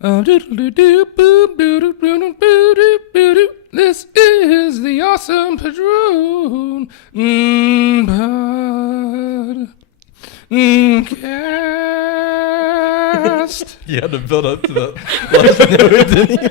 This is the awesome Padron podcast. You had to build up to the last note, didn't you?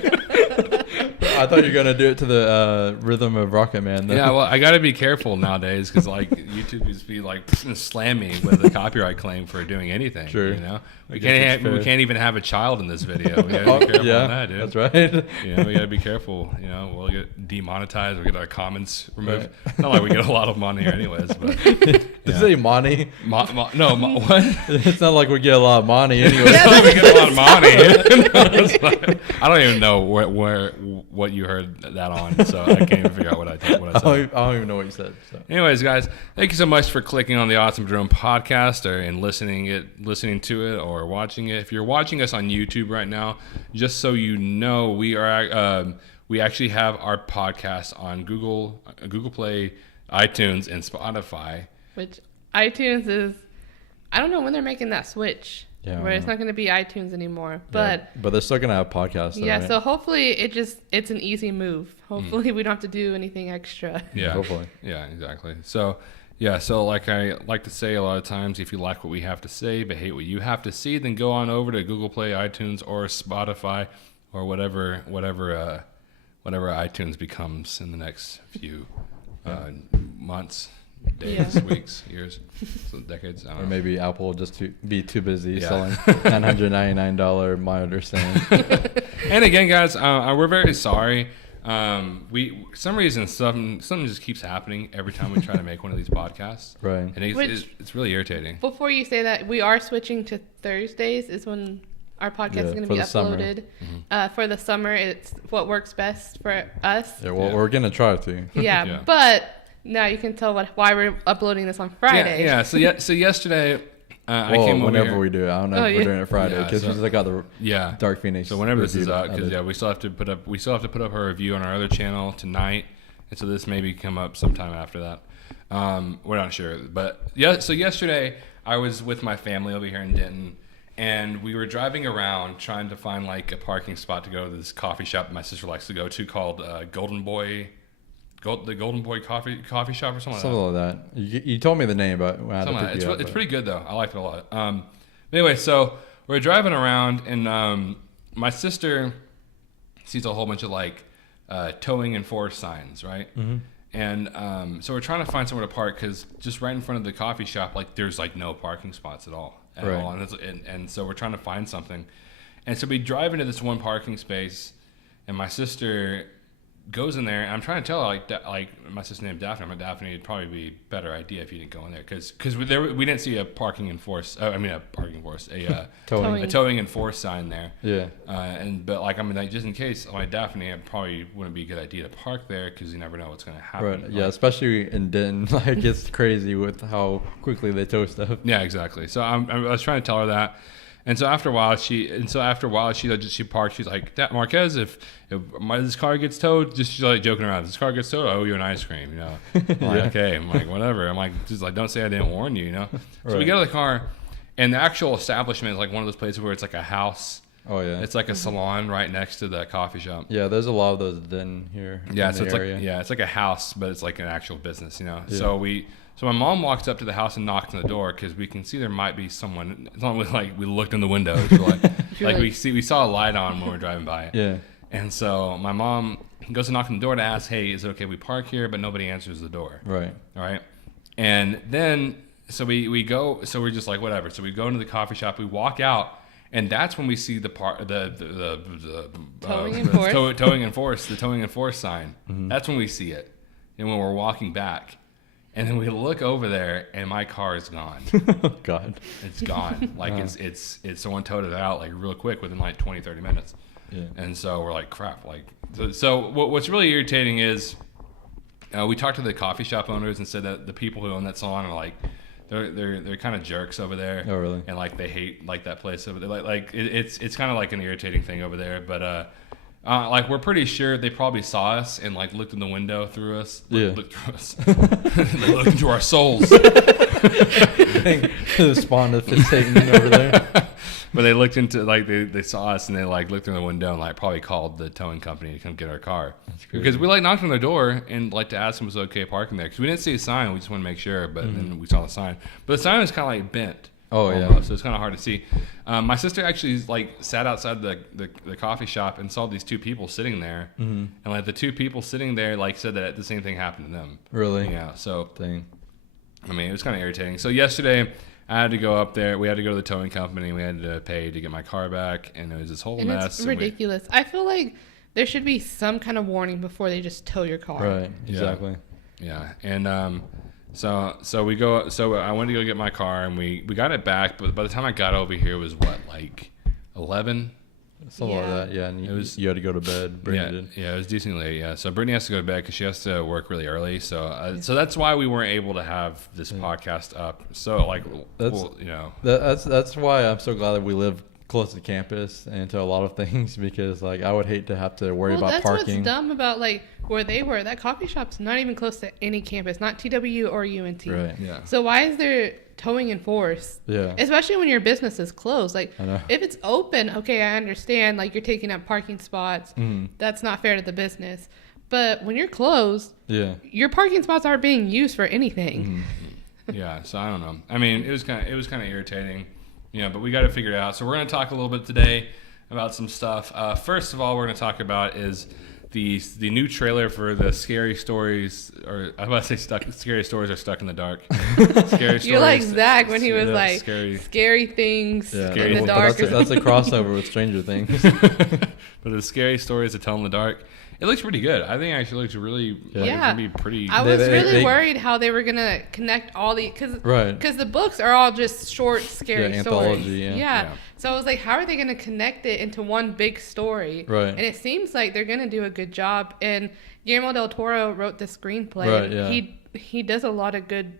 I thought you were gonna do it to the rhythm of Rocketman. Yeah, well, I got to be careful nowadays because like YouTube used to be like slam me with a copyright claim for doing anything. Sure. You know, we can't even have a child in this video. We gotta be careful on that, dude. That's right. You know, we gotta be careful. You know, we'll get demonetized. We'll get our comments removed. Right. Not like we get a lot of money here, anyways. But did you say money? What? It's not like we get a lot of money, anyway. It's not like we get a lot of money. I don't even know what you heard that on, so I can't even figure out what I said. I don't even know what you said. So. Anyways, guys, thank you so much for clicking on the Awesome Drone podcast and listening to it or watching it. If you're watching us on YouTube right now, just so you know, we actually have our podcast on Google Play, iTunes, and Spotify. Which iTunes is, I don't know when they're making that switch. Yeah, where it's not going to be iTunes anymore, but they're still going to have podcasts. Yeah, right? So hopefully it's an easy move. Hopefully we don't have to do anything extra. Yeah, hopefully. Yeah, exactly. So like I like to say a lot of times, if you like what we have to say but hate what you have to see, then go on over to Google Play, iTunes, or Spotify, or whatever iTunes becomes in the next few months. Days, weeks, years, so decades. I don't know. Maybe Apple will just be too busy selling $999 monitor stands. And again, guys, we're very sorry. Some reason something just keeps happening every time we try to make one of these podcasts. Right. And it's really irritating. Before you say that, we are switching to Thursdays is when our podcast is going to be uploaded. For the summer, it's what works best for us. Yeah, well, we're going to try to. Yeah, but now you can tell why we're uploading this on Friday. Yeah. So yesterday, I came over whenever here. we do it. I don't know if we're doing it Friday because we got the Dark Phoenix. So whenever this is out, because we still have to put up our review on our other channel tonight, and so this maybe come up sometime after that. We're not sure, but yeah. So yesterday I was with my family over here in Denton, and we were driving around trying to find like a parking spot to go to this coffee shop my sister likes to go to called Golden Boy coffee shop or something like that. You told me the name, but it's pretty good though. I liked it a lot. Anyway, so we're driving around, and my sister sees a whole bunch of like towing and force signs, right? Mm-hmm. And so we're trying to find somewhere to park because just right in front of the coffee shop, like there's like no parking spots at all. And so we're trying to find something, and so we drive into this one parking space, and my sister goes in there, and I'm trying to tell her, like my sister named Daphne. I'm like, Daphne, it'd probably be a better idea if you didn't go in there, because we didn't see a towing and force sign there. Yeah. But just in case, like Daphne, it probably wouldn't be a good idea to park there because you never know what's going to happen. Right. Yeah, especially in Denton, like it's crazy with how quickly they tow stuff. Yeah, exactly. So I was trying to tell her that. And so after a while, she parked. She's like, Marquez, if this car gets towed, she's like joking around. If this car gets towed, I owe you an ice cream, you know. I'm like, okay. I'm like, whatever. I'm like, just like, don't say I didn't warn you, you know. So we get out of the car, and the actual establishment is like one of those places where it's like a house. Oh yeah. It's like a salon right next to the coffee shop. Yeah, there's a lot of those in here. Yeah, so it's like a house, but it's like an actual business, you know. Yeah. So my mom walks up to the house and knocks on the door because we can see there might be someone. It's not like we looked in the windows. We saw a light on when we were driving by it. Yeah. And so my mom goes to knock on the door to ask, "Hey, is it okay if we park here?" But nobody answers the door. Right. All right. And then so we go. So we're just like whatever. So we go into the coffee shop. We walk out, and that's when we see the towing and force sign. Mm-hmm. That's when we see it, and when we're walking back. And then we look over there, and my car is gone. God. It's gone. Like, it's someone towed it out, like, real quick within, like, 20, 30 minutes. Yeah. And so we're like, crap. Like, so what's really irritating is we talked to the coffee shop owners and said that the people who own that salon are, like, they're kind of jerks over there. Oh, really? And, like, they hate, like, that place over there. Like it's kind of, like, an irritating thing over there. But, like we're pretty sure they probably saw us and like looked in the window through us. Looked through us. They looked into our souls. I think the spawn of Satan over there. But they looked into they saw us and they looked through the window and probably called the towing company to come get our car because we knocked on their door and to ask them if it was okay parking there because we didn't see a sign. We just want to make sure, but then we saw the sign. But the sign was kind of bent. Oh almost, yeah, so it's kind of hard to see. My sister actually sat outside the coffee shop and saw these two people sitting there, and the two people sitting there said that the same thing happened to them. Really? Yeah. So dang. I mean, it was kind of irritating. So yesterday, I had to go up there. We had to go to the towing company. We had to pay to get my car back, and it was this whole mess. It's ridiculous. I feel like there should be some kind of warning before they just tow your car. Right. Exactly. Yeah. And so we go. So I went to go get my car, and we got it back. But by the time I got over here, it was 11. Something like that, yeah. And you had to go to bed. Brittany did. Yeah, it was decently late. Yeah, so Brittany has to go to bed because she has to work really early. So that's why we weren't able to have this podcast up. So that's why I'm so glad that we live close to campus and to a lot of things because I would hate to have to worry about parking. That's what's dumb about where they were. That coffee shop's not even close to any campus, not TW or UNT. Right. Yeah. So why is there towing enforced? Yeah. Especially when your business is closed. I know. If it's open, okay, I understand. You're taking up parking spots. That's not fair to the business. But when you're closed, your parking spots aren't being used for anything. Yeah. So I don't know. I mean, it was kind of irritating. Yeah, but we got to figure it out. So we're going to talk a little bit today about some stuff. First of all, we're going to talk about is the new trailer for the Scary Stories, or I'm about to say Scary Stories Are Stuck in the Dark. Scary You're like Zach when he was scary things in the dark. That's a crossover with Stranger Things. But the Scary Stories to Tell in the Dark. It looks pretty good. I think it actually looks really it's gonna be pretty. I was really worried how they were gonna connect all the because the books are all just short, scary stories. Anthology, yeah. So I was like, how are they gonna connect it into one big story? Right. And it seems like they're gonna do a good job. And Guillermo del Toro wrote the screenplay. Right. Yeah. He does a lot of good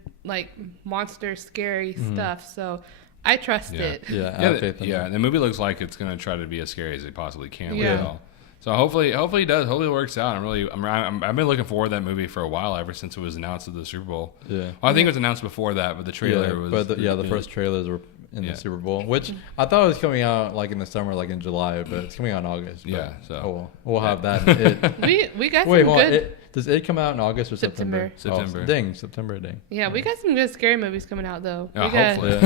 monster, scary stuff. So I trust it. Yeah. I have faith in that. The movie looks like it's gonna try to be as scary as it possibly can. Yeah. So hopefully it does. Hopefully it works out. I've been looking forward to that movie for a while, ever since it was announced at the Super Bowl. Yeah. Well, I think it was announced before that, but the trailer was. But the first trailers were in the Super Bowl, which I thought it was coming out in the summer, in July, but it's coming out in August. Yeah. So we'll have that. We got some good. Does it come out in August or September? September. September. Yeah, we got some good scary movies coming out though. Hopefully.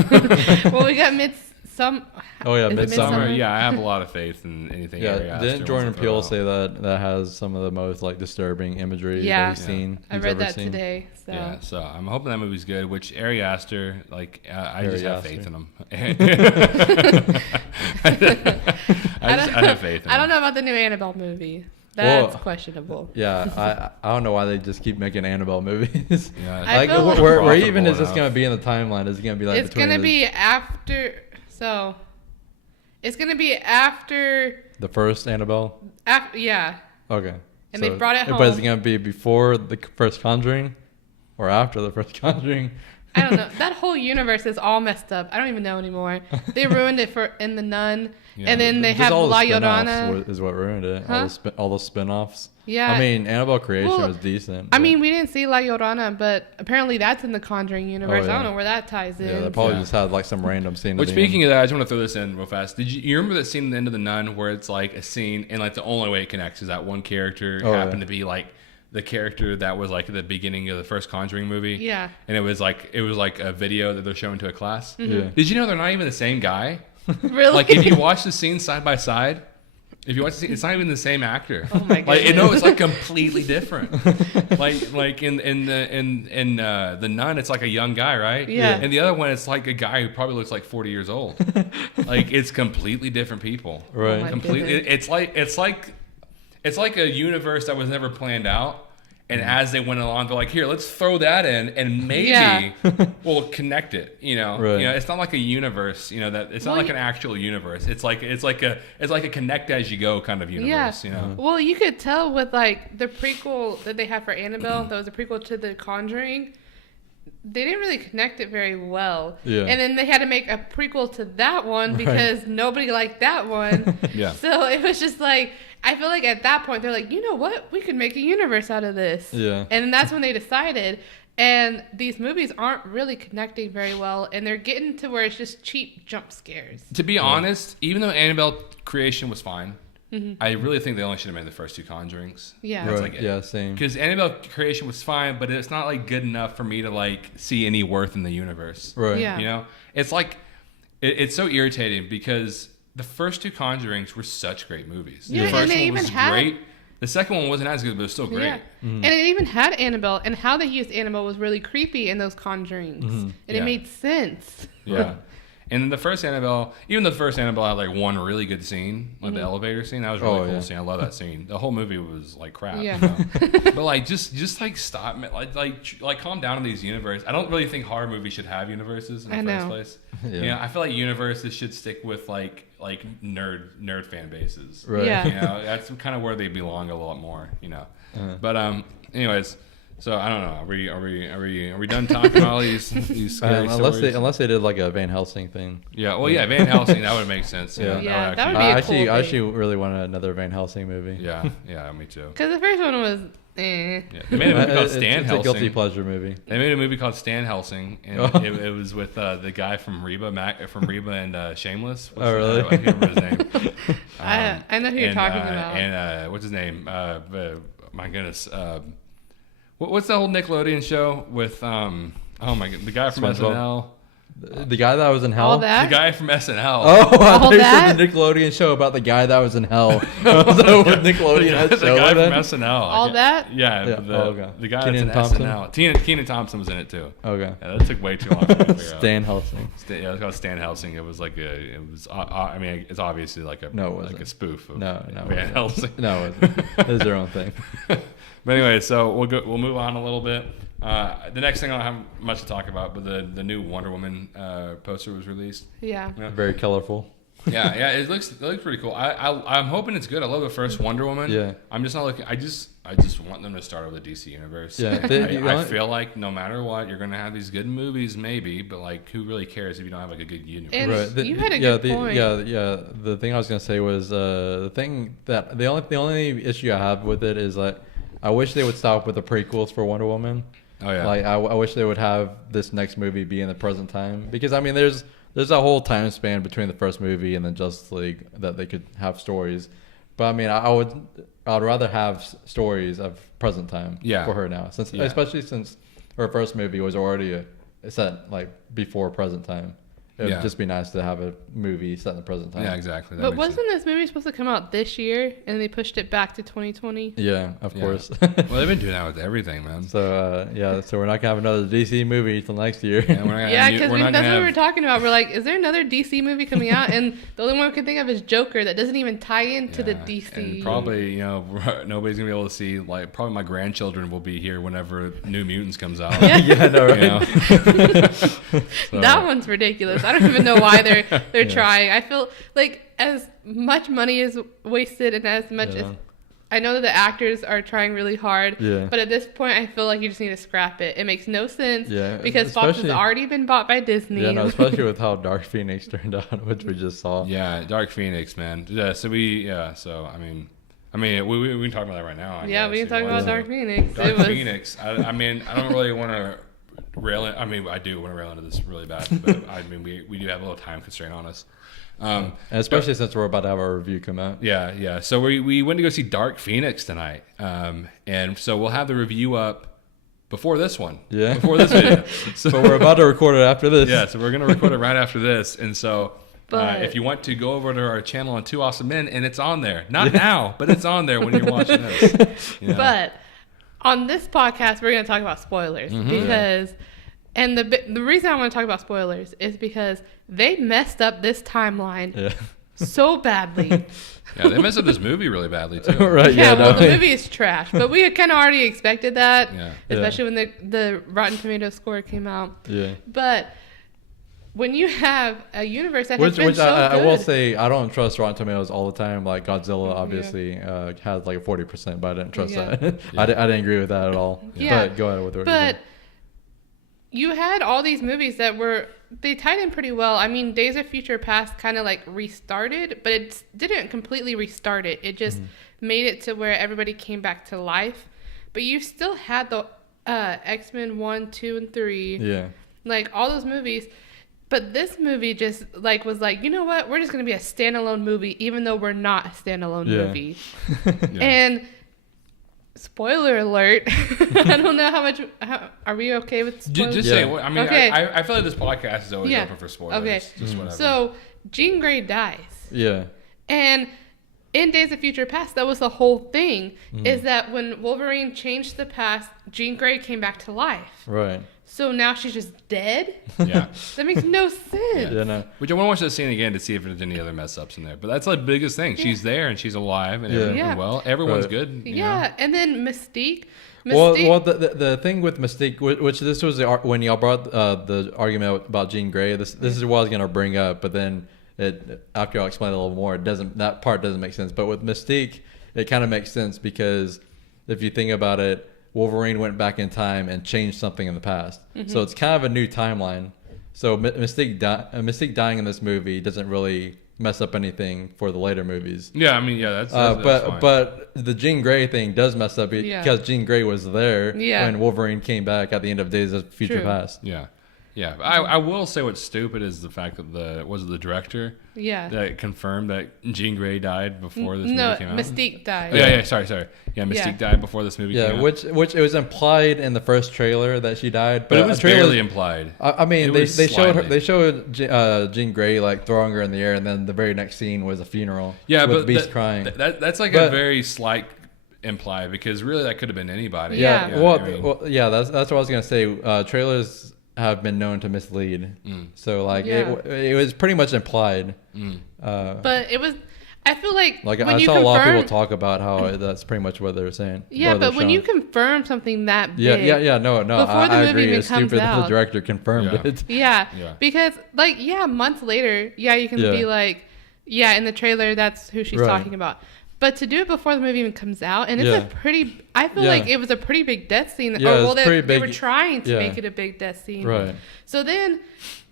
Well, we got Midsummer. Midsummer. Yeah, I have a lot of faith in anything. Yeah, didn't Jordan Peele say that has some of the most disturbing imagery that he's seen? I read that today. So. Yeah, so I'm hoping that movie's good. Which Ari Aster, I just have faith in him. I have faith in him. I don't know about the new Annabelle movie. That's questionable. Yeah, I don't know why they just keep making Annabelle movies. Yeah, where even is this going to be in the timeline? Is it going to be It's going to be after. So, it's going to be after the first Annabelle. Yeah. Okay. And they brought it home. But is it going to be before the first Conjuring, or after the first Conjuring? I don't know. That whole universe is all messed up. I don't even know anymore. They ruined it in The Nun. Yeah. And then they have La Llorona. Is what ruined it. Huh? All those spin-offs. Yeah. I mean, Annabelle Creation was decent. I mean, we didn't see La Llorona, but apparently that's in the Conjuring universe. I don't know where that ties in. Yeah, they probably just had some random scene. Which, speaking of that, I just want to throw this in real fast. You remember that scene at the end of The Nun where it's a scene and the only way it connects is that one character happened to be the character that was at the beginning of the first Conjuring movie. Yeah. And it was a video that they're showing to a class. Mm-hmm. Yeah. Did you know they're not even the same guy? Really? If you watch the scene side by side, it's not even the same actor. Oh my goodness. It's completely different. in the Nun, it's a young guy, right? Yeah. And the other one, it's a guy who probably looks 40 years old. It's completely different people. Right. Completely. It's like a universe that was never planned out. And as they went along, they're here, let's throw that in, and maybe we'll connect it. Right. It's not like a universe. That it's not like an actual universe. It's like a connect as you go kind of universe. Yeah. Well, you could tell with the prequel that they have for Annabelle. That was a prequel to The Conjuring. They didn't really connect it very well. Yeah. And then they had to make a prequel to that one because nobody liked that one. Yeah. So it was just I feel at that point they're you know what? We could make a universe out of this. Yeah. And that's when they decided. And these movies aren't really connecting very well, and they're getting to where it's just cheap jump scares. To be honest, even though Annabelle Creation was fine, I really think they only should have made the first two Conjurings. Yeah. That's Right. like Yeah, same. Because Annabelle Creation was fine, but it's not like good enough for me to like see any worth in the universe. Right. Yeah. You know, it's like it's so irritating because the first two Conjurings were such great movies. Yeah, The first and they one even was had- great. The second one wasn't as good, but it was still great. Yeah. And it even had Annabelle, and how they used Annabelle was really creepy in those Conjurings. And Yeah. it made sense. Yeah. And the first Annabelle, even the first Annabelle had like one really good scene, like the elevator scene. That was a really cool scene. I love that scene. The whole movie was like crap. Yeah. You know? But like just like stop, like calm down on these universes. I don't really think horror movies should have universes in the first place. Yeah. You know, I feel like universes should stick with like nerd fan bases. Right. Yeah. You know, that's kind of where they belong a lot more. You know. But anyways. So I don't know. Are we done talking about all these scary stories? Unless they did like a Van Helsing thing. Yeah. Well, yeah. Van Helsing, that would make sense. Yeah. Yeah, that would I be a cool thing. actually really want another Van Helsing movie. Yeah. Yeah. Me too. Because the first one was, Yeah. They made a movie called Stan it's Helsing. a guilty pleasure movie. They made a movie called Stan Helsing, and it was with the guy from Reba and Shameless. Really? I can't remember his name. I know who you're talking about. And what's his name? My goodness. What's the whole Nickelodeon show with oh my god, the guy from SpongeBob. SNL? The guy that was in hell. All The that? guy from SNL. Oh, I All thought you that? said the Nickelodeon show about the guy that was in hell. So Nickelodeon had the show guy with from it? SNL. All that? Yeah, Yeah. the, Oh, okay. the guy Kenan that's in Thompson? SNL. Kenan Thompson was in it too. Okay. Yeah, that took way too long to figure out. Stan Helsing. Yeah, it was called Stan Helsing. It was like I mean, it's obviously like a No, it wasn't. like a spoof of No, it Van wasn't. Helsing. No, it wasn't. It was their own thing. But anyway, so we'll move on a little bit. The next thing I don't have much to talk about, but the new Wonder Woman poster was released. Yeah. Very colorful. Yeah, it looks pretty cool. I'm hoping it's good. I love the first Wonder Woman. Yeah. I'm just not looking. I just want them to start with the DC universe. Yeah. I feel like no matter what, you're gonna have these good movies, maybe, but like, who really cares if you don't have like a good universe? And Right. you had a good point. Yeah. The thing I was gonna say was the only issue I have with it is like I wish they would stop with the prequels for Wonder Woman. Oh yeah. Like I wish they would have this next movie be in the present time, because I mean there's a whole time span between the first movie and then Justice League that they could have stories. But I mean I'd rather have stories of present time for her now, especially since her first movie was already set like before present time. It would just be nice to have a movie set in the present time. Yeah, exactly. That But makes wasn't sense. this movie supposed to come out this year, and they pushed it back to 2020? Yeah, of course. Well, they've been doing that with everything, man. So so we're not gonna have another DC movie till next year. And we're not gonna Yeah, have- because we're not that's gonna what we were have- talking about. We're like, is there another DC movie coming out? And the only one we can think of is Joker, that doesn't even tie into the Yeah, DC. and probably, nobody's gonna be able to see. Like, probably my grandchildren will be here whenever New Mutants comes out. Yeah, I know, right? You know? So, That one's ridiculous. I don't even know why they're trying. I feel like as much money is wasted and as much as I know that the actors are trying really hard, but at this point I feel like you just need to scrap it. It makes no sense because Fox has already been bought by Disney. Yeah, no, especially with how Dark Phoenix turned out, which we just saw. Yeah, Dark Phoenix, man. Yeah, so I mean, we can talk about that right now. Yeah, we can talk about Dark Phoenix. Dark Phoenix. I mean, I don't really want to rail in. I mean, I do want to rail into this really bad, but I mean, we do have a little time constraint on us. And especially since we're about to have our review come out. Yeah. So we went to go see Dark Phoenix tonight, and so we'll have the review up before this one. Yeah. Before this video. So But we're about to record it after this. yeah, so we're gonna record it right after this, and so. But if you want to go over to our channel on Two Awesome Men, and it's on there. Not now, but it's on there when you're watching this. You know? But on this podcast, we're going to talk about spoilers because, and the reason I want to talk about spoilers is because they messed up this timeline so badly. Yeah, they messed up this movie really badly too. Right, Yeah, well, no. the movie is trash, but we had kind of already expected that, Yeah. especially when the Rotten Tomatoes score came out. Yeah. But when you have a universe that Which has been so I good, will say, I don't trust Rotten Tomatoes all the time. Like Godzilla obviously has like a 40%, but I didn't trust that. I didn't agree with that at all. Yeah. But go ahead with it. But you had all these movies that they tied in pretty well. I mean, Days of Future Past kind of like restarted, but it didn't completely restart it. It just made it to where everybody came back to life. But you still had X-Men 1, 2, and 3. Yeah. Like all those movies. But this movie just like was like, you know what? We're just gonna be a standalone movie, even though we're not a standalone movie. And spoiler alert. I don't know how much. Are we okay with spoilers? Just say. I mean, okay. I feel like this podcast is always open for spoilers. Okay. Just whatever. So Jean Grey dies. Yeah. And in Days of Future Past, that was the whole thing. Is that when Wolverine changed the past, Jean Grey came back to life. Right. So now she's just dead? Yeah. That makes no sense. Yeah, no. Which I want to watch that scene again to see if there's any other mess ups in there. But that's like the biggest thing. She's there and she's alive and everything well. Everyone's good. You know? And then Mystique. Well, the thing with Mystique, which this was when y'all brought the argument about Jean Grey. This is what I was gonna bring up, but then after y'all explain it a little more, that part doesn't make sense. But with Mystique, it kind of makes sense because if you think about it, Wolverine went back in time and changed something in the past. So it's kind of a new timeline. So Mystique dying in this movie doesn't really mess up anything for the later movies. Yeah, I mean, that's fine. But the Jean Grey thing does mess up because Jean Grey was there when Wolverine came back at the end of Days of Future Past. Yeah. Yeah, I will say what's stupid is the fact that the director that confirmed that Jean Grey died before this movie came out. No, Mystique died. Yeah, sorry. Yeah, Mystique died before this movie came out. Which it was implied in the first trailer that she died, but it was barely implied. I mean, they showed Jean Grey like throwing her in the air, and then the very next scene was a funeral. Yeah, with Beast crying. That's like a very slight imply because really that could have been anybody. Yeah, that's what I was gonna say. Trailers have been known to mislead, so like it was pretty much implied. But it was. I feel like when I you saw a lot of people talk about how that's pretty much what they were saying. Yeah, but when you confirm something that big, no, before the movie agree. even It's comes stupid out, that the director confirmed it. Yeah, because months later, you can be like, in the trailer that's who she's talking about. But to do it before the movie even comes out, and it's a pretty, I feel like it was a pretty big death scene. They were trying to make it a big death scene. Right. So then,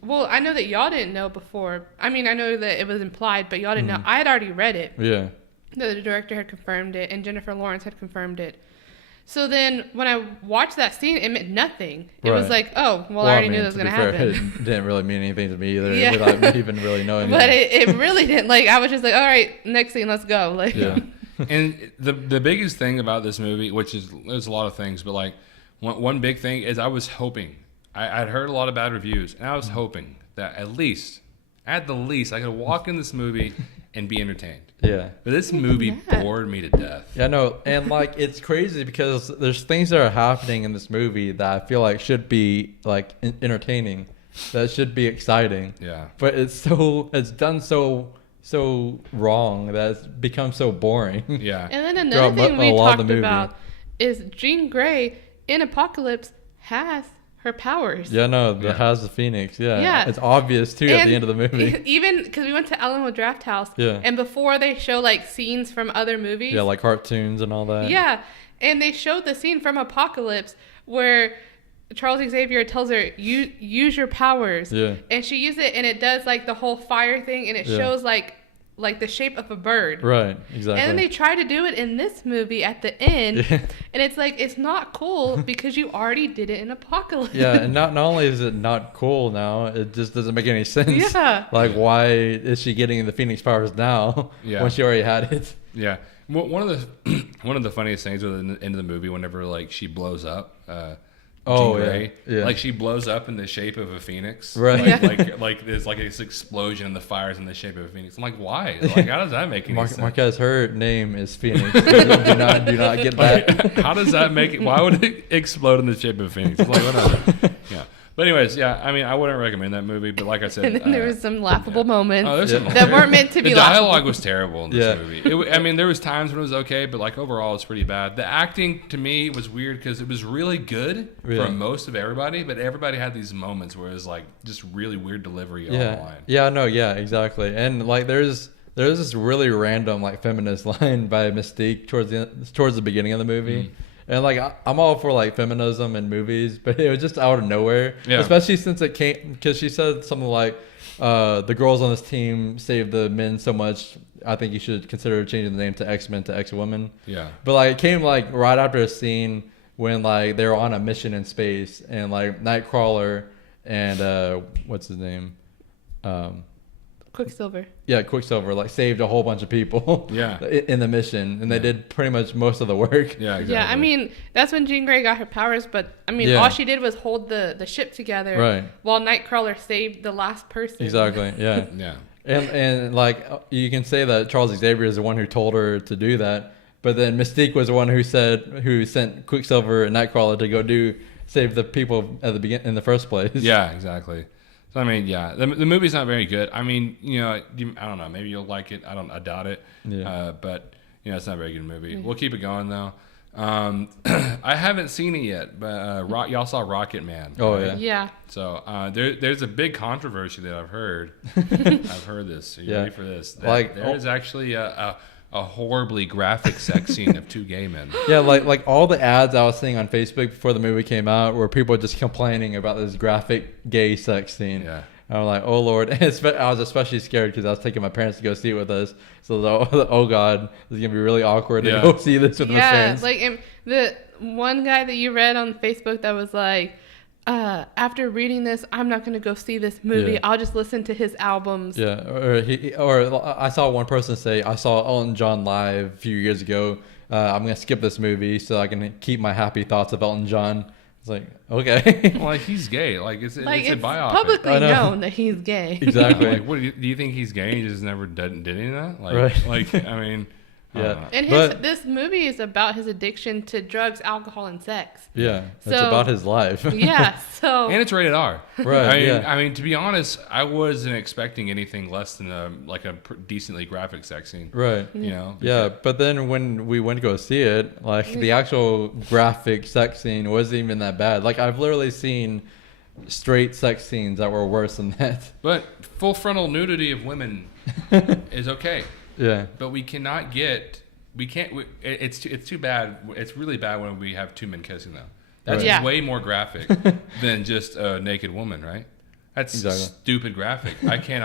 I know that y'all didn't know before. I mean, I know that it was implied, but y'all didn't know. I had already read it. Yeah. The director had confirmed it, and Jennifer Lawrence had confirmed it. So then, when I watched that scene, it meant nothing. It was like, I already knew that was going to happen. It didn't really mean anything to me either, without me even really knowing. But it really didn't. Like, I was just like, all right, next scene, let's go. Like, And the biggest thing about this movie, which is there's a lot of things, but like one big thing is I was hoping. I'd heard a lot of bad reviews, and I was hoping that at the least, I could walk in this movie and be entertained. Yeah. But this movie bored me to death. Yeah, no, and like it's crazy because there's things that are happening in this movie that I feel like should be like entertaining, that should be exciting. Yeah. But it's done so wrong that it's become so boring. Yeah. And then another thing we talked about is Jean Grey in Apocalypse has her powers. Yeah, no, has the Phoenix. Yeah. It's obvious too at the end of the movie. Even because we went to Alamo Drafthouse. Yeah. And before they show like scenes from other movies. Yeah, like cartoons and all that. Yeah. And they showed the scene from Apocalypse where Charles Xavier tells her, "You use your powers." Yeah. And she uses it, and it does like the whole fire thing, and it shows like the shape of a bird. Right, exactly. And then they try to do it in this movie at the end, and it's like, it's not cool because you already did it in Apocalypse. Yeah, and not only is it not cool now, it just doesn't make any sense. Yeah. Like, why is she getting the Phoenix powers now when she already had it? Yeah. One of the funniest things at the end of the movie, whenever like she blows up, Jean Grey, like she blows up in the shape of a phoenix, right? Like there's like this explosion and the fire's in the shape of a phoenix. I'm like, why? Like, how does that make any sense? Marquez, her name is Phoenix. do not get that. How does that make it? Why would it explode in the shape of a phoenix? It's like, whatever. Yeah. But anyways, I mean, I wouldn't recommend that movie. But like I said, and then there was some laughable moments that weren't meant to be. The dialogue was terrible in this movie. I mean, there was times when it was okay, but like overall, it's pretty bad. The acting to me was weird because it was really good for most of everybody, but everybody had these moments where it was like just really weird delivery on the line. Yeah, exactly. And like there's this really random like feminist line by Mystique towards the beginning of the movie. And like I'm all for like feminism in movies, but it was just out of nowhere. Yeah. Especially since it came because she said something like, "The girls on this team save the men so much. I think you should consider changing the name to X-Men to X-Women." Yeah. But like it came like right after a scene when like they were on a mission in space and like Nightcrawler and what's his name? Quicksilver. Yeah, Quicksilver like saved a whole bunch of people. Yeah. In the mission, and they did pretty much most of the work. Yeah, exactly. Yeah, I mean that's when Jean Grey got her powers, but I mean all she did was hold the ship together, right? While Nightcrawler saved the last person. Exactly. Yeah. Yeah. And like you can say that Charles Xavier is the one who told her to do that, but then Mystique was the one who sent Quicksilver and Nightcrawler to go save the people at the beginning in the first place. Yeah, exactly. So I mean, yeah, the movie's not very good. I mean, I don't know, maybe you'll like it. I doubt it. Yeah. But it's not a very good movie. We'll keep it going though. I haven't seen it yet, but y'all saw Rocketman. Oh right? Yeah. So there's a big controversy that I've heard. I've heard this. Are you ready for this? That there is actually a horribly graphic sex scene of two gay men. Yeah, like all the ads I was seeing on Facebook before the movie came out were people just complaining about this graphic gay sex scene. Yeah. I'm like, oh Lord. I was especially scared because I was taking my parents to go see it with us. So oh God, this is gonna be really awkward to go see this with my parents. Yeah, like the one guy that you read on Facebook that was like, after reading this, I'm not going to go see this movie. I'll just listen to his albums. Yeah, or I saw one person say, I saw Elton John live a few years ago. I'm going to skip this movie so I can keep my happy thoughts of Elton John. It's like, okay. Well, like he's gay. Like it's a biopic. Publicly known that he's gay. Exactly. Like, what do you think he's gay? And he just never did any of that. Like, right. Like I mean. Yeah. And this movie is about his addiction to drugs, alcohol, and sex. Yeah. It's about his life. Yeah. So. And it's rated R. Right. I mean, to be honest, I wasn't expecting anything less than a decently graphic sex scene. Right. Yeah. But then when we went to go see it, like the actual graphic sex scene wasn't even that bad. Like I've literally seen straight sex scenes that were worse than that. But full frontal nudity of women is okay. Yeah, but it's too bad. It's really bad when we have two men kissing though. That's way more graphic than just a naked woman, right? That's stupid graphic. I can't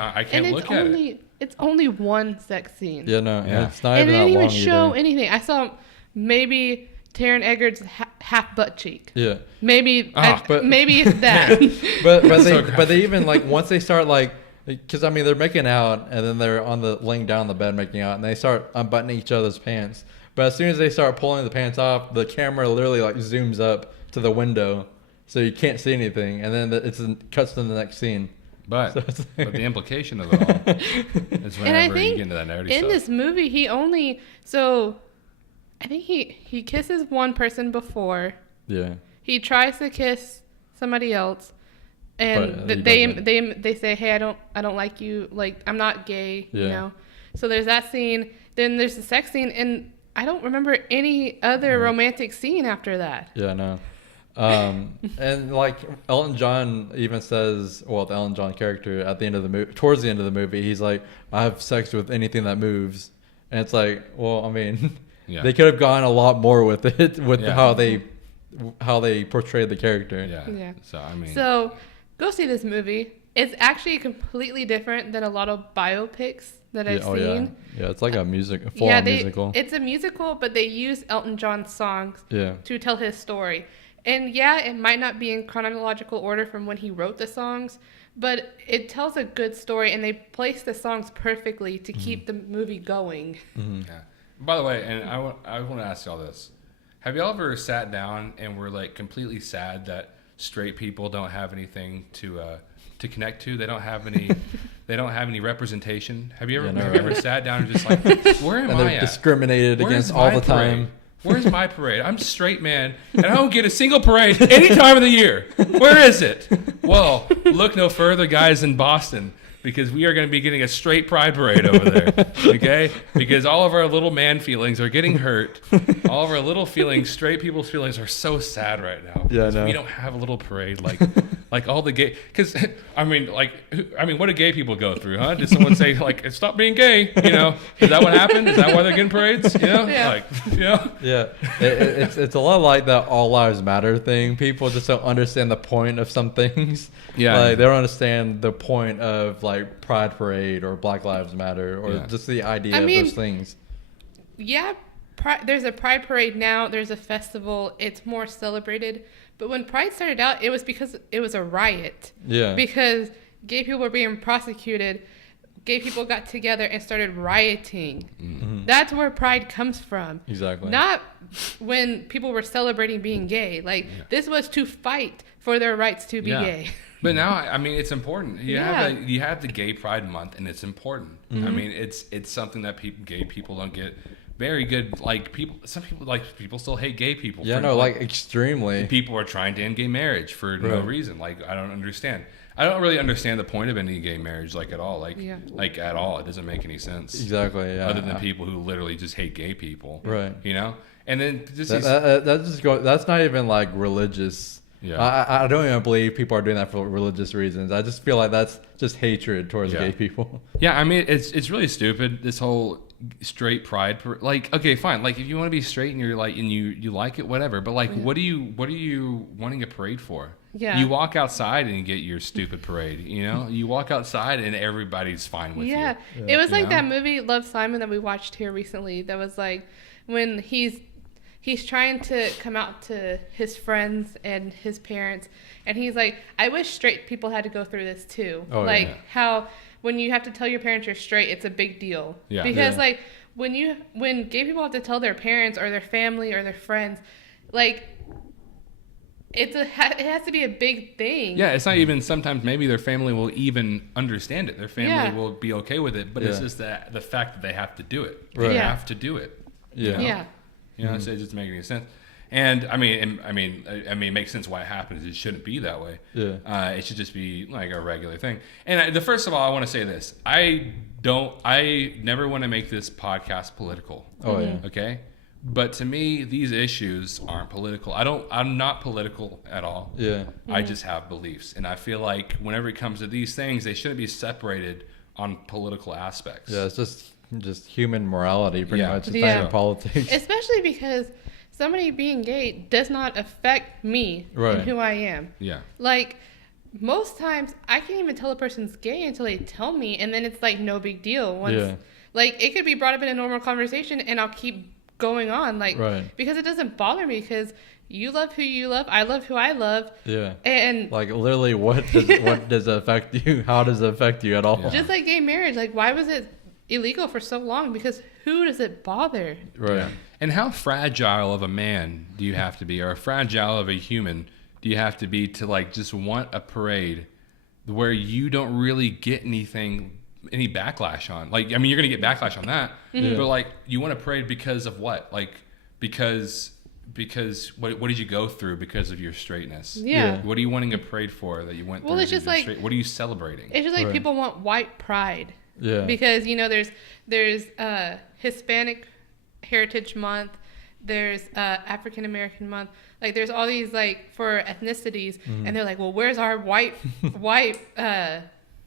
look at it. It's only one sex scene. Yeah, no, it's not even that long. And they didn't even show anything. I saw maybe Taron Egerton's half butt cheek. Yeah, maybe maybe it's that. but they even like once they start like. Because, I mean, they're making out, and then they're laying down on the bed making out, and they start unbuttoning each other's pants. But as soon as they start pulling the pants off, the camera literally, like, zooms up to the window, so you can't see anything, and then it cuts to the next scene. But the implication of it all is whenever you get into that nerdy stuff. In this movie, he only... So, I think he kisses one person before. Yeah. He tries to kiss somebody else. And they say, hey, I don't like you, like I'm not gay, you know. So there's that scene. Then there's the sex scene, and I don't remember any other romantic scene after that. Yeah, no. And like Elton John even says, well, the Elton John character at the end of the movie, towards the end of the movie, he's like, I have sex with anything that moves, and it's like, well, I mean, they could have gone a lot more with it, with how they portrayed the character. Yeah. So I mean. So. Go see this movie. It's actually completely different than a lot of biopics that I've seen. Yeah, it's like a musical. It's a musical, but they use Elton John's songs to tell his story. And it might not be in chronological order from when he wrote the songs, but it tells a good story, and they place the songs perfectly to keep the movie going. Mm-hmm. Yeah. By the way, and I want to ask y'all this: have y'all ever sat down and were like completely sad that straight people don't have anything to connect to? They don't have any representation. Have you ever sat down and just like, where am I at? They're discriminated against all the time. Where's my parade? I'm a straight man, and I don't get a single parade any time of the year. Where is it? Well, look no further, guys, in Boston, because we are going to be getting a straight pride parade over there, okay? Because all of our little man feelings are getting hurt. All of our little feelings, straight people's feelings, are so sad right now. Yeah, no. We don't have a little parade like all the gay. Because I mean, what do gay people go through, huh? Did someone say like, stop being gay? You know, is that what happened? Is that why they're getting parades? You know, Yeah, it's a lot like that all lives matter thing. People just don't understand the point of some things. Yeah, like they don't understand the point of like Pride Parade or Black Lives Matter or just the idea of those things. Yeah, there's a Pride parade now. There's a festival. It's more celebrated. But when Pride started out, it was because it was a riot. Yeah. Because gay people were being prosecuted. Gay people got together and started rioting. Mm-hmm. That's where Pride comes from. Exactly. Not when people were celebrating being gay. Like, this was to fight for their rights to be gay. But now, I mean, it's important. You have the Gay Pride Month, and it's important. Mm-hmm. I mean, it's something that gay people don't get very good. Like, some people still hate gay people. Yeah, no, like extremely. People are trying to end gay marriage for no reason. Like, I don't understand. I don't really understand the point of any gay marriage, like, at all. Like at all. It doesn't make any sense. Exactly. Yeah. Other than people who literally just hate gay people. Right. You know. And then that's not even like religious. Yeah. I don't even believe people are doing that for religious reasons. I just feel like that's just hatred towards gay people. Yeah. I mean, it's really stupid. This whole straight pride, like, okay, fine. Like, if you want to be straight and you're like, and you like it, whatever. But like, what are you wanting a parade for? Yeah. You walk outside and you get your stupid parade, you know? You walk outside and everybody's fine with you. Yeah. It was like that movie Love, Simon that we watched here recently that was like when he's trying to come out to his friends and his parents and he's like, I wish straight people had to go through this too. How when you have to tell your parents you're straight, it's a big deal. Yeah. Because like when gay people have to tell their parents or their family or their friends, like it has to be a big thing. Yeah, it's not even, sometimes maybe their family will even understand it. Their family will be okay with it, but it's just the fact that they have to do it. Right. They have to do it. Yeah. Yeah. You know, so it doesn't make any sense. And I mean, it makes sense why it happens. It shouldn't be that way. Yeah. It should just be like a regular thing. And first of all, I want to say this. I never want to make this podcast political. Oh yeah. Okay. But to me, these issues aren't political. I'm not political at all. Yeah. I just have beliefs. And I feel like whenever it comes to these things, they shouldn't be separated on political aspects. Yeah, it's just human morality pretty much. It's not even politics. Especially because somebody being gay does not affect me and who I am. Yeah. Like, most times, I can't even tell a person's gay until they tell me, and then it's like no big deal. Like, it could be brought up in a normal conversation, and I'll keep going on, like, because it doesn't bother me, because you love who you love, I love who I love. Yeah. And like, literally, what does it affect you? How does it affect you at all? Yeah. Just like gay marriage, like, why was it illegal for so long? Because who does it bother? Right. Yeah. And how fragile of a man do you have to be, or fragile of a human do you have to be to, like, just want a parade where you don't really get any backlash on? Like, I mean, you're gonna get backlash on that, but like, you want a parade because of what? Like, because what did you go through because of your straightness? Yeah. What are you wanting a parade for that you went through? Well, it's just like, straight? What are you celebrating? It's just like people want white pride. Yeah. Because, you know, there's Hispanic Heritage Month, there's African American Month. Like, there's all these, like, for ethnicities, and they're like, well, where's our white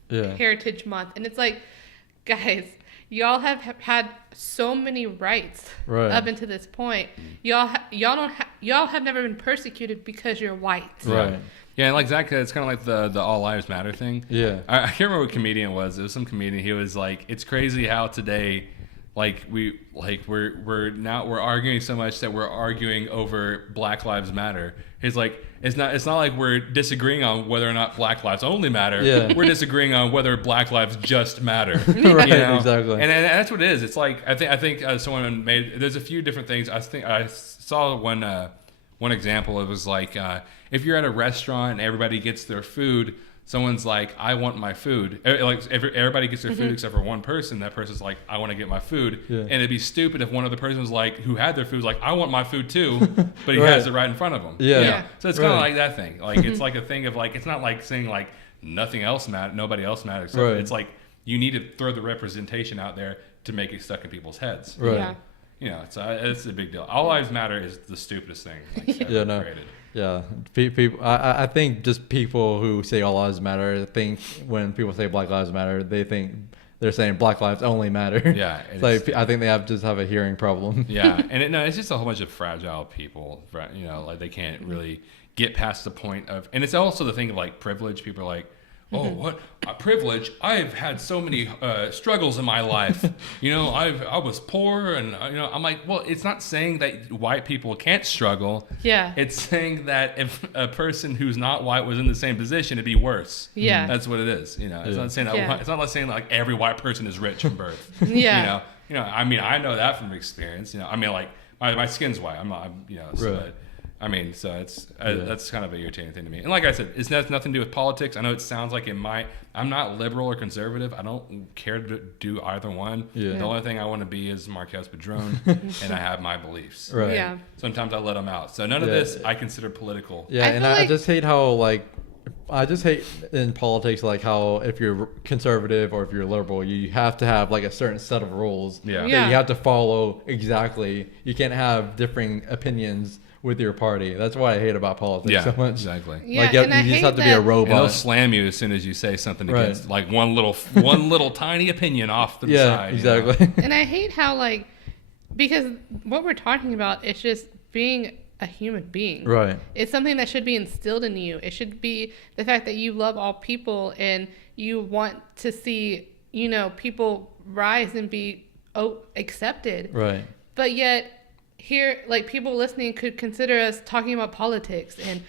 Heritage Month? And it's like, guys, y'all have had so many rights up until this point. Y'all have never been persecuted because you're white. Right. Yeah, and like Zach said, it's kind of like the All Lives Matter thing. Yeah. I can't remember what comedian it was. It was some comedian. He was like, it's crazy how today, like, we're arguing so much that we're arguing over Black Lives Matter. He's like, it's not like we're disagreeing on whether or not Black Lives only matter. Yeah. We're disagreeing on whether Black Lives just matter. Right. You know? Exactly. And that's what it is. It's like, I think someone there's a few different things. I think I saw one example. It was like, if you're at a restaurant and everybody gets their food, someone's like, I want my food. Like, everybody gets their food except for one person. That person's like, I want to get my food. Yeah. And it'd be stupid if one other person was like, who had their food, was like, I want my food too, but he has it right in front of him. Yeah. You know? So it's kind of like that thing. Like, it's like a thing of, like, it's not like saying, like, nothing else matters, nobody else matters. It's like, you need to throw the representation out there to make it stuck in people's heads. Right. Yeah. You know, it's a big deal. All Lives Matter is the stupidest thing ever created. Yeah, people. I think just people who say all lives matter think when people say Black Lives Matter, they think they're saying Black Lives only matter. Yeah, like, I think they just have a hearing problem. Yeah, and it's just a whole bunch of fragile people. You know, like, they can't really get past the point of, and it's also the thing of, like, privilege. People are like, oh, what privilege! I've had so many struggles in my life. I was poor, and I'm like, well, it's not saying that white people can't struggle. Yeah. It's saying that if a person who's not white was in the same position, it'd be worse. Yeah. That's what it is. It's not saying that. It's not like saying like every white person is rich from birth. Yeah. I mean, I know that from experience. I mean, like my skin's white. I'm not. So, right. I mean, so it's that's kind of an irritating thing to me. And like I said, it has nothing to do with politics. I know it sounds like it might. I'm not liberal or conservative. I don't care to do either one. Yeah. The only thing I want to be is Marquez Padron, and I have my beliefs. Right. Yeah. Sometimes I let them out. So none of this I consider political. Yeah, and I just hate how I just hate in politics how if you're conservative or if you're liberal, you have to have a certain set of rules that you have to follow exactly. You can't have differing opinions with your party. That's what I hate about politics so much. Exactly. Yeah, you just have to be a robot. And they'll slam you as soon as you say something against one little tiny opinion off the side. Yeah, exactly. And I hate how because what we're talking about is just being a human being. Right. It's something that should be instilled in you. It should be the fact that you love all people and you want to see, people rise and be accepted. Right. But yet here, people listening could consider us talking about politics and,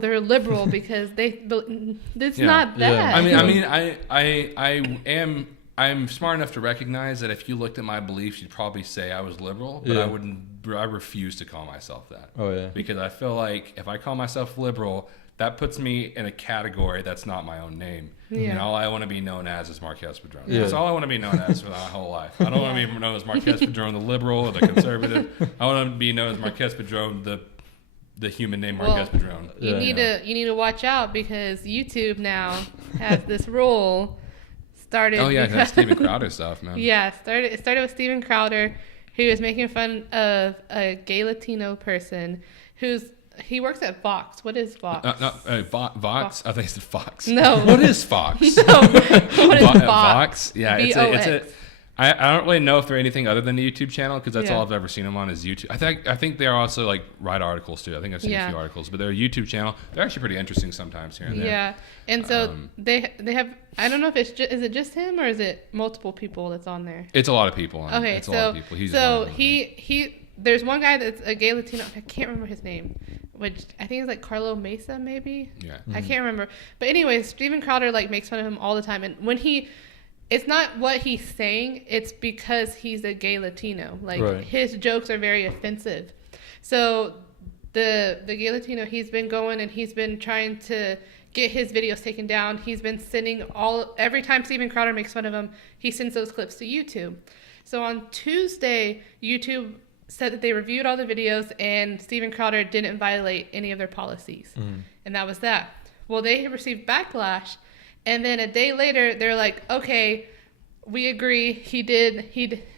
they're liberal because it's not that. Yeah. I'm smart enough to recognize that if you looked at my beliefs, you'd probably say I was liberal, but I refuse to call myself that. Oh, yeah. Because I feel like if I call myself liberal, that puts me in a category that's not my own name. Yeah. And all I want to be known as is Marquez Padron. Yeah. That's all I want to be known as for my whole life. I don't want to be known as Marquez Padron, the liberal or the conservative. I want to be known as Marquez Padron, the human name Marquez Padron. You need to watch out because YouTube now has this rule started. Oh yeah, that's Steven Crowder stuff, man. Yeah, it started with Steven Crowder, who was making fun of a gay Latino person he works at Vox. What is Vox? Vox? I think it's Fox. No. What is Fox? No. What is Vox? Yeah, it's I don't really know if they're anything other than the YouTube channel because that's all I've ever seen them on is YouTube. I think they are also write articles too. I think I've seen a few articles, but their YouTube channel, they're actually pretty interesting sometimes here and there. Yeah, and so they have. I don't know if is it just him or is it multiple people that's on there? It's a lot of people. Okay, it's a lot of people. He there's one guy that's a gay Latino. I can't remember his name, which I think is Carlo Mesa maybe. Yeah, I can't remember. But anyways, Steven Crowder makes fun of him all the time, and when it's not what he's saying, it's because he's a gay Latino. His jokes are very offensive. So the gay Latino, he's been going and he's been trying to get his videos taken down. He's been sending every time Steven Crowder makes fun of him, he sends those clips to YouTube. So on Tuesday, YouTube said that they reviewed all the videos and Steven Crowder didn't violate any of their policies. And that was that. Well, they received backlash. And then a day later, they're like, okay, we agree.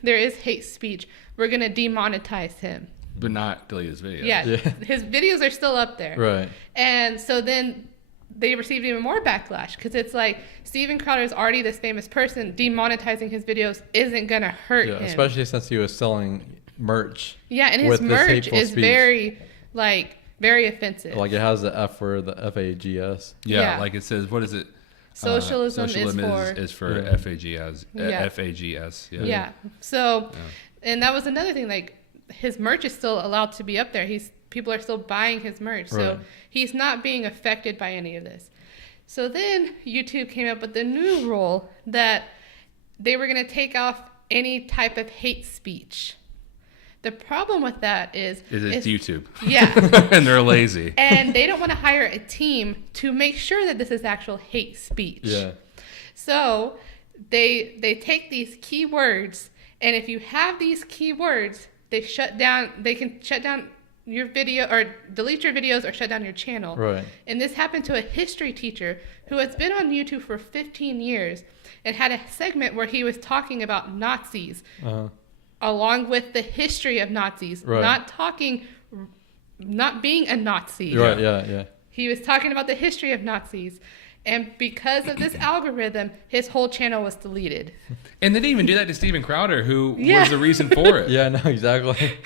There is hate speech. We're going to demonetize him. But not delete his videos. Yeah. His videos are still up there. Right. And so then they received even more backlash because it's Steven Crowder is already this famous person. Demonetizing his videos isn't going to hurt him. Especially since he was selling merch. Yeah, and his merch is very, very offensive. It has the F word, the FAGS. Yeah, it says, what is it? Socialism is for FAGS. FAGS. Yeah. So, and that was another thing. His merch is still allowed to be up there. People are still buying his merch. So he's not being affected by any of this. So then YouTube came up with the new rule that they were going to take off any type of hate speech. The problem with that is it's YouTube. Yeah. And they're lazy. And they don't want to hire a team to make sure that this is actual hate speech. Yeah. So they take these keywords, and if you have these keywords, they can shut down your video or delete your videos or shut down your channel. Right. And this happened to a history teacher who has been on YouTube for 15 years and had a segment where he was talking about Nazis. Along with the history of Nazis, not being a Nazi. Right, yeah. He was talking about the history of Nazis. And because of this algorithm, his whole channel was deleted. And they didn't even do that to Steven Crowder, who was the reason for it. Yeah, no, exactly.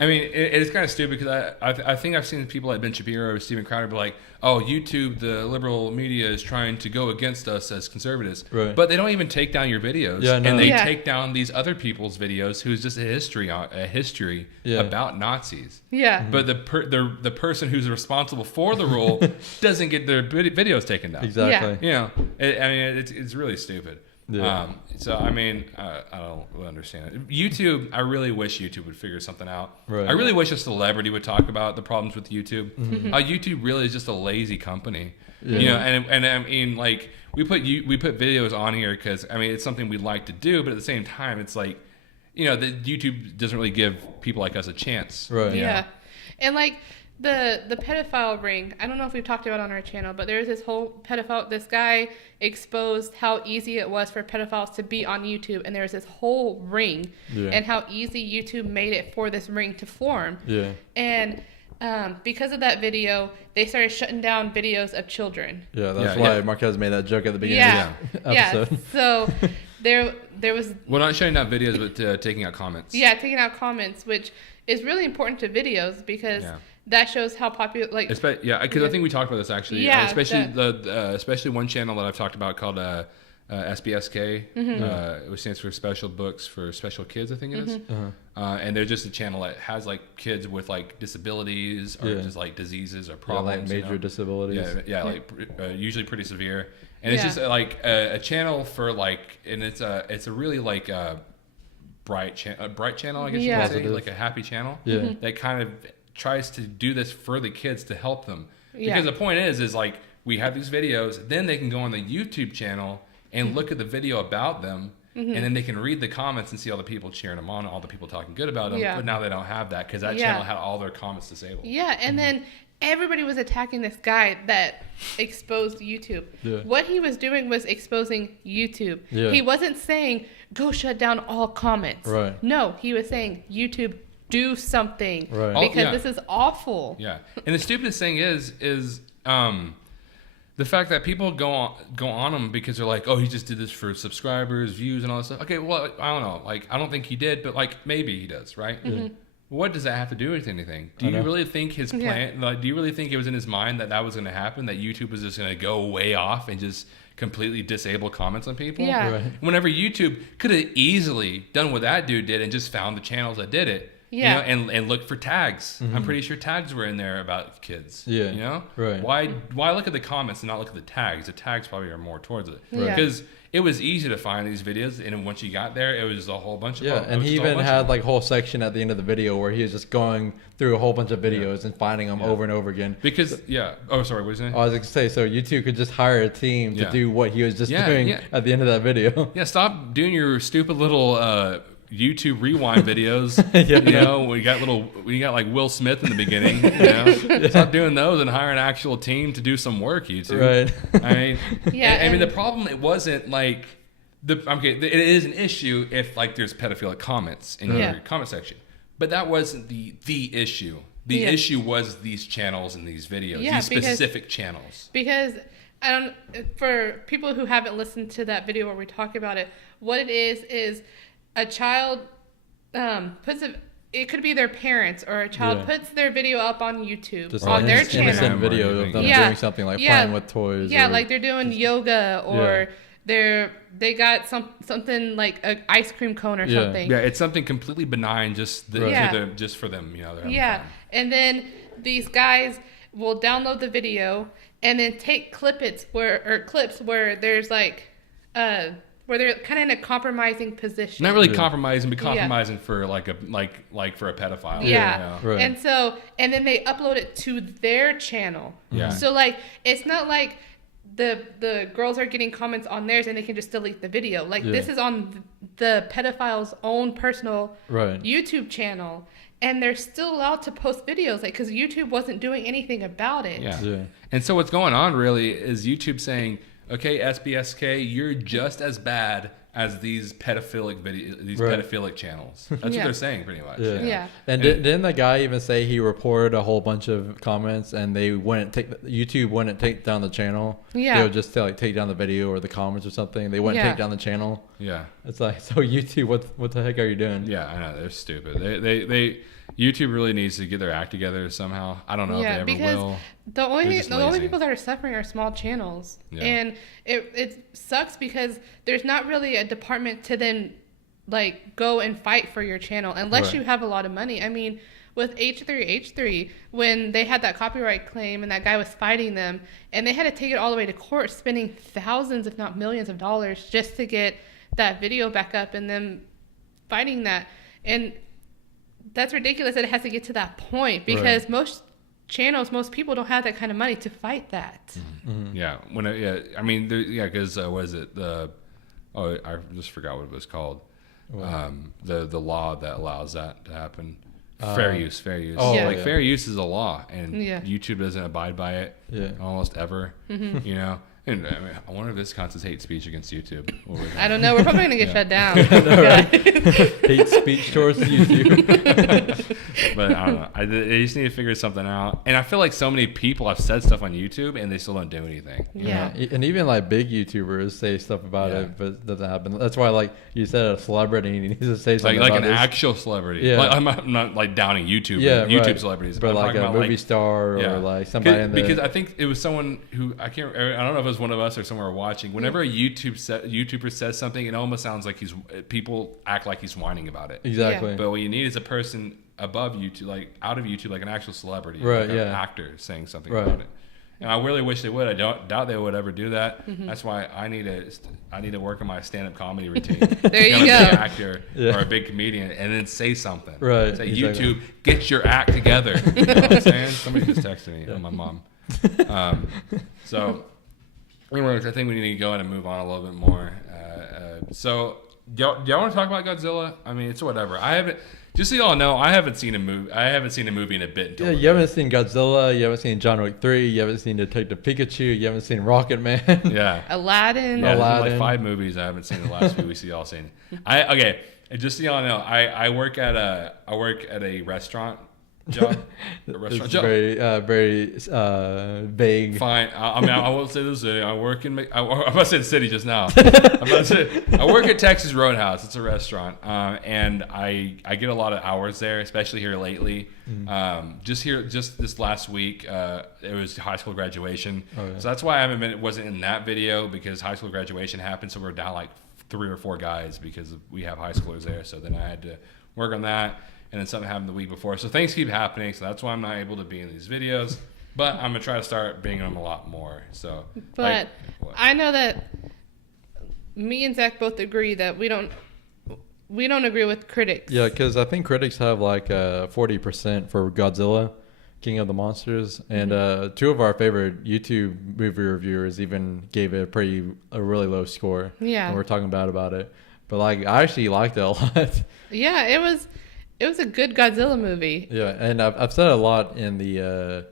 I mean, it's kind of stupid because I think I've seen people like Ben Shapiro or Steven Crowder be like, oh, YouTube, the liberal media is trying to go against us as conservatives. Right. But they don't even take down your videos. Yeah, no. And they take down these other people's videos who's just a history Yeah. about Nazis. Yeah. But the person who's responsible for the rule doesn't get their videos taken down. Exactly. You know, I mean, it's really stupid. Yeah. So I mean, I don't really understand it. YouTube, I really wish YouTube would figure something out. Right. I really wish a celebrity would talk about the problems with YouTube. Mm-hmm. YouTube really is just a lazy company. Yeah. You know, and I mean, like we put videos on here because I mean it's something we like to do, but at the same time, it's like, you know, that YouTube doesn't really give people like us a chance. Right. Yeah. And like the pedophile ring, I don't know if we've talked about it on our channel, but there's this whole this guy exposed how easy it was for pedophiles to be on YouTube, and there's this whole ring, and how easy YouTube made it for this ring to form. Yeah. And because of that video, they started shutting down videos of children. Yeah, that's why Marquez made that joke at the beginning of the episode. Yeah. So there was... Well, not shutting down videos, but taking out comments. Yeah, taking out comments, which is really important to videos because that shows how popular... like. Because I think we talked about this actually. Yeah, especially one channel that I've talked about called SBSK, which stands for Special Books for Special Kids, I think it is. And they're just a channel that has like kids with like disabilities or just like diseases or problems. like major disabilities. Like usually pretty severe. And it's just like a channel for like, and it's a really like bright channel, I guess you could say, like a happy channel that kind of tries to do this for the kids to help them. Because the point is like we have these videos, then they can go on the YouTube channel and look at the video about them, and then they can read the comments and see all the people cheering them on, all the people talking good about them. But now they don't have that because that channel had all their comments disabled. Yeah, and then everybody was attacking this guy that exposed YouTube. Yeah. What he was doing was exposing YouTube. Yeah. He wasn't saying, go shut down all comments. Right. No, he was saying, YouTube, do something. Right. Because this is awful. Yeah. And the stupidest thing is the fact that people go on him because they're like, oh, he just did this for subscribers, views, and all that stuff. Okay, well, I don't know. Like, I don't think he did, but like maybe he does, right? What does that have to do with anything? Do you really think his plan? Like, do you really think it was in his mind that was going to happen? That YouTube was just going to go way off and just completely disable comments on people? Yeah. Right. Whenever YouTube could have easily done what that dude did and just found the channels that did it. Yeah. You know, and look for tags. I'm pretty sure tags were in there about kids. Yeah. You know? Right. Why look at the comments and not look at the tags? The tags probably are more towards it. Right. Because it was easy to find these videos, and once you got there, it was a whole bunch of and he even had like a whole section at the end of the video where he was just going through a whole bunch of videos and finding them over and over again. Because oh, sorry, what was it? I was going to say, so you two could just hire a team to do what he was just doing at the end of that video. Yeah, stop doing your stupid little YouTube rewind videos. You know, we got like Will Smith in the beginning. You know? Stop doing those and hire an actual team to do some work, YouTube. Right. I mean, I mean the problem, it wasn't like it is an issue if like there's pedophilic comments in your comment section, but that wasn't the issue. The issue was these channels and these videos, these specific channels. Because for people who haven't listened to that video where we talk about it, what it is a child it could be their parents or a child puts their video up on YouTube just on their channel. Innocent video of them doing something like playing with toys. Yeah, like they're doing yoga or they got something like an ice cream cone or something. Yeah, it's something completely benign, just for them, you know. Yeah, and then these guys will download the video and then take clips where there's like where they're kind of in a compromising position. Not really compromising, but compromising for like for a pedophile. Yeah. You know? Right. And then they upload it to their channel. Yeah. So like it's not like the girls are getting comments on theirs and they can just delete the video. Like this is on the pedophile's own personal YouTube channel. And they're still allowed to post videos, like, because YouTube wasn't doing anything about it. Yeah. And so what's going on really is YouTube saying, okay, SBSK, you're just as bad as these pedophilic pedophilic channels. That's what they're saying, pretty much. Yeah. And didn't the guy even say he reported a whole bunch of comments and YouTube wouldn't take down the channel? Yeah. They would just take down the video or the comments or something. They wouldn't take down the channel. Yeah. It's like, so YouTube, what the heck are you doing? Yeah, I know, they're stupid. They YouTube really needs to get their act together somehow. I don't know if they ever will. The only people that are suffering are small channels. Yeah. And it sucks because there's not really a department to then like go and fight for your channel unless you have a lot of money. I mean, with H3, when they had that copyright claim and that guy was fighting them, and they had to take it all the way to court, spending thousands, if not millions of dollars just to get that video back up and them fighting that. And that's ridiculous that it has to get to that point because most channels, most people don't have that kind of money to fight that. Mm-hmm. Yeah. I mean, because what is it? I just forgot what it was called. The law that allows that to happen. Fair use. Oh, fair use is a law, and YouTube doesn't abide by it almost ever. Mm-hmm. You know, and I mean, I wonder if this constitutes hate speech against YouTube. I don't know. We're probably gonna get shut down. Hate speech towards YouTube. But I don't know. They just need to figure something out. And I feel like so many people have said stuff on YouTube, and they still don't do anything. Yeah. And even like big YouTubers say stuff about it, but it doesn't happen. That's why, like you said, a celebrity needs to say something like about an this. Actual celebrity. Yeah. Like, I'm not like downing YouTube. YouTube celebrities, but like a movie star or like somebody in the. Because I think it was someone who I don't know if it was one of us or somewhere watching. Whenever a YouTuber says something, it almost sounds like people act like he's whining about it. Exactly. But what you need is a person above YouTube, like out of YouTube, like an actual celebrity, right? Like an actor saying something about it. And I really wish they would. I doubt they would ever do that. Mm-hmm. That's why I need to work on my stand-up comedy routine. There you go. Be an actor or a big comedian, and then say something. Right. Say, exactly. YouTube, get your act together. You know what I'm saying? Somebody just texted me. My mom. So, anyways, I think we need to go in and move on a little bit more. So, do y'all want to talk about Godzilla? I mean, it's whatever. I haven't. Just so y'all know, I haven't seen a movie in a bit. Yeah, you haven't seen Godzilla. You haven't seen John Wick 3. You haven't seen Detective Pikachu. You haven't seen Rocketman. Yeah. Aladdin. Yeah, there's like 5 movies I haven't seen. The last few we see y'all seen. Okay. Just so y'all know, I work at a restaurant job. It's very vague. Fine. I mean, I won't say the city. I work in. I'm about to say the city just now. I work at Texas Roadhouse. It's a restaurant, and I get a lot of hours there, especially here lately. Just this last week, it was high school graduation, so that's why I wasn't in that video because high school graduation happened. So we're down like 3 or 4 guys because we have high schoolers there. So then I had to work on that. And then something happened the week before. So things keep happening. So that's why I'm not able to be in these videos. But I'm going to try to start being in them a lot more. So, but I know that me and Zach both agree that we don't agree with critics. Yeah, because I think critics have like 40% for Godzilla, King of the Monsters. And 2 of our favorite YouTube movie reviewers even gave it a really low score. Yeah. And we're talking bad about it. But like, I actually liked it a lot. Yeah, it was a good Godzilla movie. Yeah, and I've said a lot in the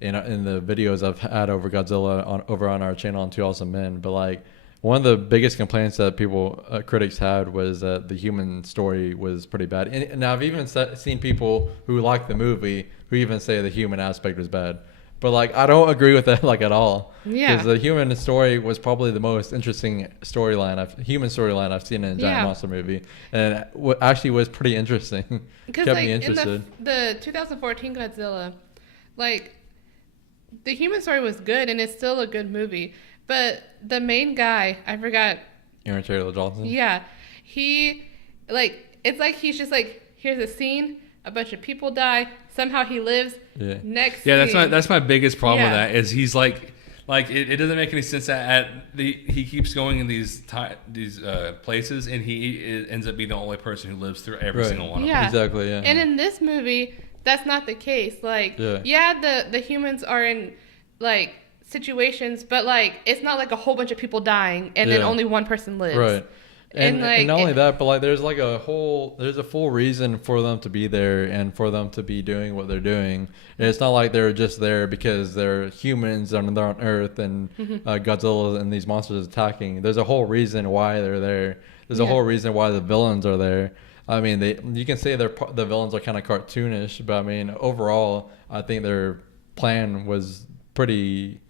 in the videos I've had over Godzilla over on our channel on 2 Awesome Men. But like one of the biggest complaints that critics had was that the human story was pretty bad. And I've even seen people who like the movie who even say the human aspect was bad. But like I don't agree with that like at all. Yeah. Because the human story was probably the most interesting human storyline I've seen in a giant monster movie, and it actually was pretty interesting. Kept me interested. In the 2014 Godzilla, like the human story was good, and it's still a good movie. But the main guy, I forgot. Aaron Taylor Johnson. Yeah, it's like he's just like, here's a scene. A bunch of people die. Somehow he lives. Yeah. Next. Yeah, that's my biggest problem with that is he's like it doesn't make any sense that he keeps going in these places and he ends up being the only person who lives through every single one of them. Exactly. Yeah. And in this movie, that's not the case. Like, the humans are in like situations, but like it's not like a whole bunch of people dying and then only one person lives. Right. And not only that, but like there's a full reason for them to be there and for them to be doing what they're doing. And it's not like they're just there because they're humans and they're on Earth and Godzilla and these monsters attacking. There's a whole reason why they're there. There's a whole reason why the villains are there. I mean, you can say the villains are kind of cartoonish, but I mean overall, I think their plan was pretty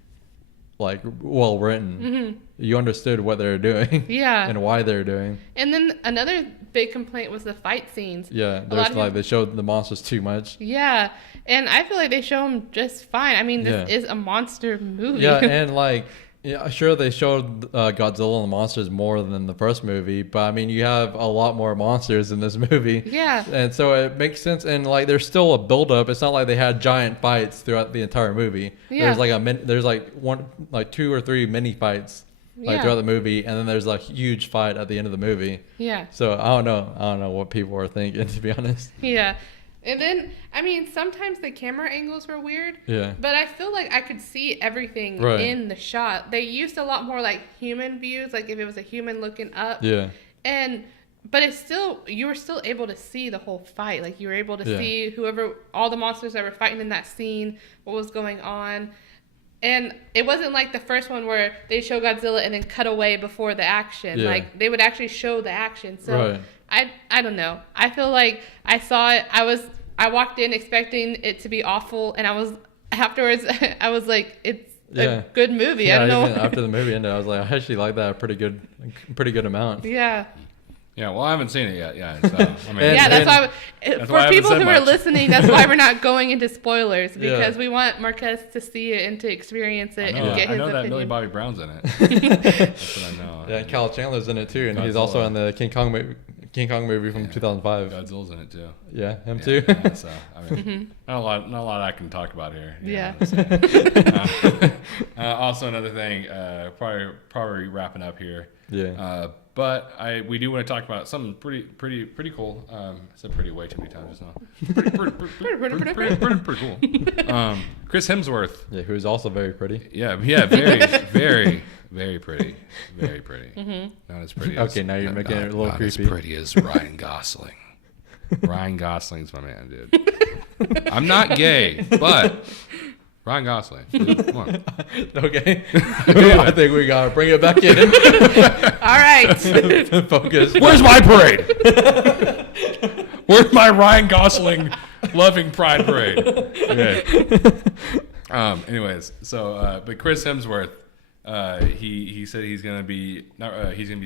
like well written. You understood what they're doing, and why they're doing. And then another big complaint was the fight scenes. Yeah, there's like they showed the monsters too much. Yeah, and I feel like they show them just fine. I mean, this is a monster movie. Yeah, and like, yeah, sure they showed Godzilla and the monsters more than the first movie, but I mean, you have a lot more monsters in this movie. Yeah, and so it makes sense. And like, there's still a build-up. It's not like they had giant fights throughout the entire movie. Yeah. There's like 2 or 3 mini fights. Throughout the movie, and then there's a huge fight at the end of the movie. Yeah. So I don't know what people are thinking, to be honest. Yeah. And then, I mean, sometimes the camera angles were weird. Yeah. But I feel like I could see everything in the shot. They used a lot more like human views, like if it was a human looking up. Yeah. But it's still, you were still able to see the whole fight. Like you were able to see all the monsters that were fighting in that scene, what was going on. And it wasn't like the first one where they show Godzilla and then cut away before the action. Yeah. Like they would actually show the action. So I don't know. I feel like I saw it. I walked in expecting it to be awful, and afterwards I was like, it's a good movie. Yeah, I don't know. Even after the movie ended, I was like, I actually like that a pretty good amount. Yeah. Yeah, well, I haven't seen it yet. Yeah, so, I mean, that's why. For people who are listening, that's why we're not going into spoilers, because we want Marquez to see it and to experience it and get his opinion. I know that Millie Bobby Brown's in it. That's what I know. Yeah, and Kyle Chandler's in it too, and he's also in the King Kong movie from 2005. Godzilla's in it too. Yeah, him too. Yeah, so I mean, not a lot I can talk about here. Yeah. Also, another thing, probably wrapping up here. Yeah. But we do want to talk about something pretty cool. I said pretty way too many times just now. Pretty cool. Chris Hemsworth. Yeah, who's also very pretty. Yeah, very, very pretty. Very pretty. Mm-hmm. Not as pretty. Okay, now you're making it a little creepy. Not as pretty as Ryan Gosling. Ryan Gosling's my man, dude. I'm not gay, but Ryan Gosling. Dude, come on. Okay. I think we gotta bring it back in. All right. Focus. Where's my parade? Where's my Ryan Gosling loving pride parade? Okay. Anyways, so but Chris Hemsworth, he said he's gonna be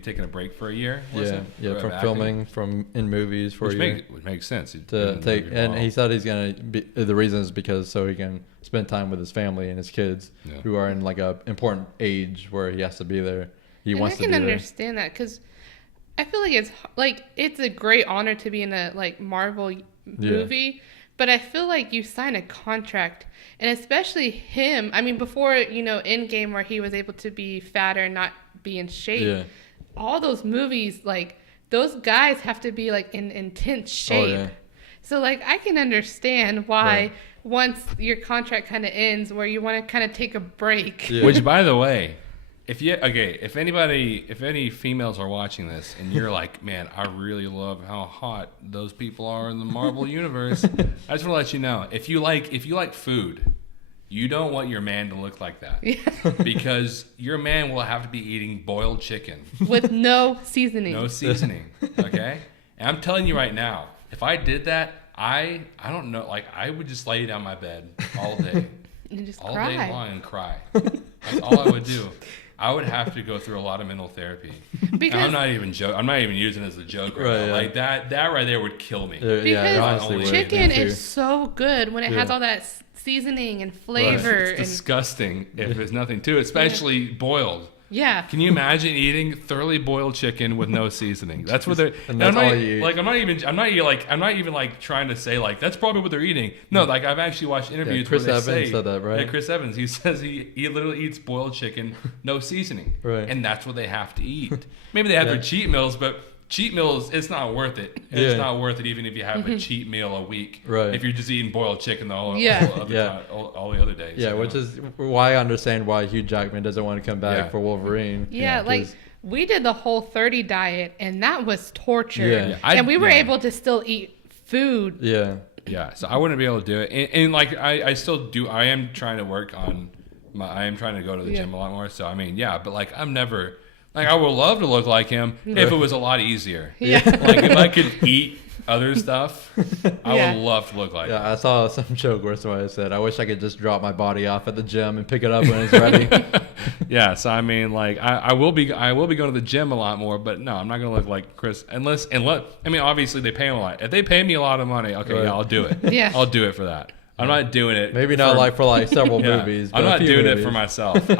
taking a break for a year. From filming in movies for a year. Which makes sense. And he said he's gonna be, the reason is because so he can spend time with his family and his kids who are in like a important age where he has to be there. He wants to be there. I can understand that because I feel like it's a great honor to be in a like Marvel movie, but I feel like you sign a contract, and especially him. I mean, before Endgame, where he was able to be fatter and not be in shape. Yeah. All those movies, like those guys have to be like in intense shape. Oh, yeah. So like I can understand why once your contract kind of ends, where you want to kind of take a break. Yeah. Which, by the way, if any females are watching this and you're like, man, I really love how hot those people are in the Marvel universe, I just want to let you know, if you like food, you don't want your man to look like that. Yeah. Because your man will have to be eating boiled chicken with no seasoning. No seasoning. Okay? And I'm telling you right now, if I did that, I don't know, like I would just lay down my bed all day. And just all cry. Day long and cry. That's all I would do. I would have to go through a lot of mental therapy. Because I'm not even using it as a joke right now. Yeah. Like that right there would kill me. Because chicken is so good when it has all that seasoning and flavor. It's disgusting if there's nothing to it, especially boiled. Yeah. Can you imagine eating thoroughly boiled chicken with no seasoning? That's what they're. And that's all you eat. Like I'm not even like trying to say like that's probably what they're eating. No, like I've actually watched interviews Chris where they Evans said that, right? Yeah, Chris Evans. He says he literally eats boiled chicken, no seasoning, right? And that's what they have to eat. Maybe they have their cheat meals, but cheat meals, it's not worth it. It's not worth it even if you have a cheat meal a week. Right. If you're just eating boiled chicken all the other days. Yeah, which is why I understand why Hugh Jackman doesn't want to come back for Wolverine. Yeah, like we did the Whole30 diet, and that was torture. Yeah. And we were able to still eat food. Yeah. Yeah, so I wouldn't be able to do it. And like I still do. I am trying to work on I am trying to go to the gym a lot more. So I mean, but like I'm never. Like I would love to look like him if it was a lot easier. Yeah. Like if I could eat other stuff, I Yeah. would love to look like. Yeah, I saw some joke where somebody said, "I wish I could just drop my body off at the gym and pick it up when it's ready." Yeah, so I mean, like, I will be going to the gym a lot more, but no, I'm not gonna look like Chris unless I mean, obviously they pay him a lot. If they pay me a lot of money, okay, Right. yeah, I'll do it. Yeah. I'll do it for that. I'm not doing it. Maybe not like for like several Yeah. movies. But I'm a not few doing movies. it for myself.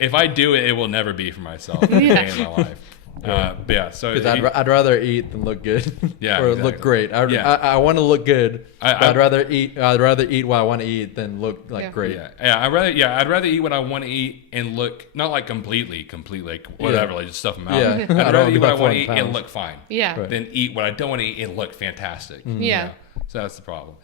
If I do it, it will never be for myself. Yeah. Day in my life. But yeah, so Because I'd rather eat than look good. Yeah, or exactly. look great. Yeah. I want to look good. But I- I'd rather eat. I'd rather eat what I want to eat than look like Yeah. great. I'd rather eat what I want to eat and look not like completely like whatever, Yeah. like just stuff them out. Yeah. I I'd don't rather wanna eat be what I like want to 400 eat and pounds. look fine. Yeah. Right. Than eat what I don't want to eat and look fantastic. Mm-hmm. Yeah. So that's the problem.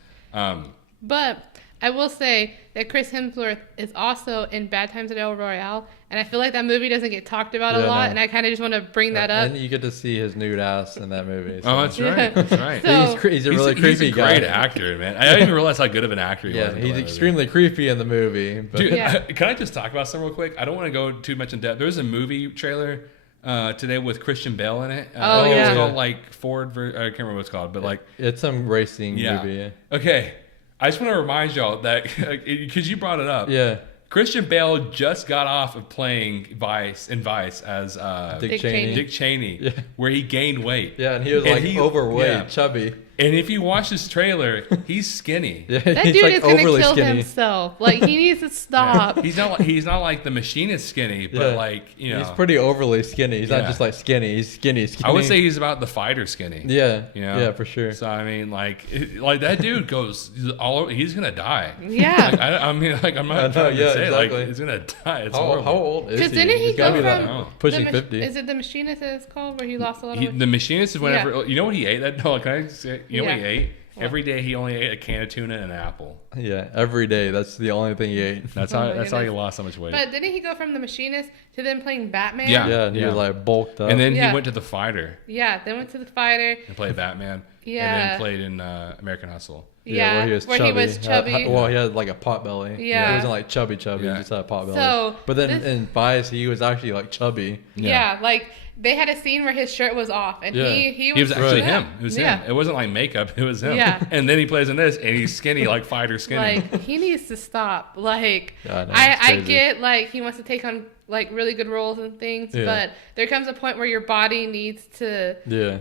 But I will say that Chris Hemsworth is also in Bad Times at El Royale, and I feel like that movie doesn't get talked about a Yeah, lot, no. and I kind of just want to bring that up. And you get to see his nude ass in that movie. Oh, that's right. That's right. So- he's a really creepy he's a guy. great actor, man. I didn't even realize how good of an actor he was. Yeah, until he's that movie. extremely creepy in the movie. But Dude, Yeah. can I just talk about something real quick? I don't want to go too much in depth. There's a movie trailer today with Christian Bale in it. Oh, I think yeah. It's called like Ford. I can't remember what it's called, but like it's some racing yeah. movie. Okay, I just want to remind y'all that because you brought it up. Yeah. Christian Bale just got off of playing Vice as Dick Cheney. Dick Cheney, Yeah. where he gained weight. Yeah, and he was And like he- overweight, yeah. chubby. And if you watch this trailer, he's skinny. Yeah, That he's dude like is gonna overly kill skinny. himself. Like he needs to stop. He's not like the machinist skinny, but Yeah. like you know, He's pretty overly skinny. He's Yeah. not just like skinny. He's skinny. I would say he's about the fighter skinny. Yeah. You know? Yeah, for sure. So I mean, like that dude goes all over. He's gonna die. Yeah. Like, I mean, like I'm not I know, trying to yeah, say exactly. like he's gonna die. It's How horrible. old is Because he? didn't he He's gotta go be like from pushing the 50. Is it the machinist that it's called where he lost a lot of weight? The machinist is whenever Yeah. you know what he ate. That no, can I say, you know what he Yeah. ate? Every day he only ate a can of tuna and an apple. Yeah, every day. That's the only thing he ate. That's Oh how my that's how he goodness. lost so much weight. But didn't he go from the machinist to then playing Batman? Yeah. Yeah, and he was like bulked up. and then Yeah. he went to the fighter Yeah. Then went to the fighter. and played Batman. Yeah. And then played in American Hustle. Yeah. where he was chubby. chubby. Well, he had like a pot belly. Yeah. He wasn't like chubby. Yeah. He just had a pot belly. So, but then this- in Vice, he was actually like chubby. Yeah. Like they had a scene where his shirt was off, and Yeah. he He was actually yeah. him. It was Yeah. him. It wasn't like makeup. It was him. Yeah. And then he plays in this, and he's skinny, like fighter skinny. Like he needs to stop. Like Yeah, I know, it's I crazy. get like he wants to take on like really good roles and things, Yeah. but there comes a point where your body needs to Yeah.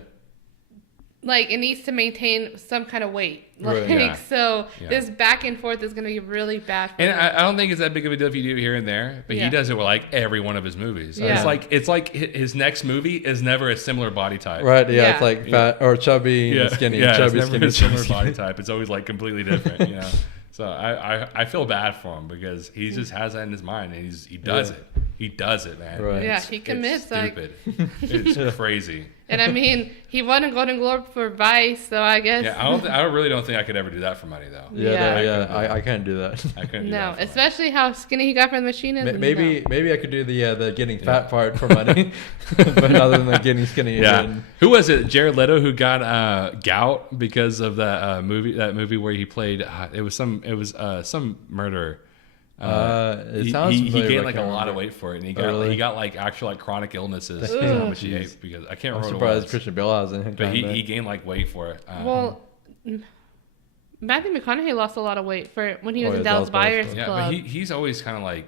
like it needs to maintain some kind of weight. Like Right. Yeah. so Yeah. this back and forth is gonna be really bad for And him. I don't think it's that big of a deal if you do it here and there, but Yeah. he does it with like every one of his movies. Yeah. It's like his next movie is never a similar body type. Right. Yeah, Yeah. It's like fat or chubby Yeah. and skinny. Yeah, chubby, it's never skinny, a similar chubby, body skinny. type. It's always like completely different, you know. So I feel bad for him because he just has that in his mind and he does Yeah. it. He does it, man. Right. Yeah, It's- he commits, It's like- stupid. It's crazy. And I mean, he won a Golden Globe for Vice, so I guess Yeah, I really don't think I could ever do that for money though. Yeah. Yeah. Yeah. I can't do that. I couldn't do no, that for money. especially how skinny he got from the machinist. Maybe I could do the getting fat part for money, but other than the getting skinny. Yeah. then- Who was it? Jared Leto who got gout because of that movie. That movie where he played. It was some murderer. It sounds he familiar, gained but I like a can't lot of remember. weight for it, and Really? he got like actual like chronic illnesses. Ugh. Because of how much he Jeez. ate because I can't I'm remember what it surprised was. Christian Bale has in But he gained like weight for it. Well, Matthew McConaughey lost a lot of weight for when he was Oh, in yeah, Dallas Dallas Buyers Buyers yeah, Club. but he's always kind of like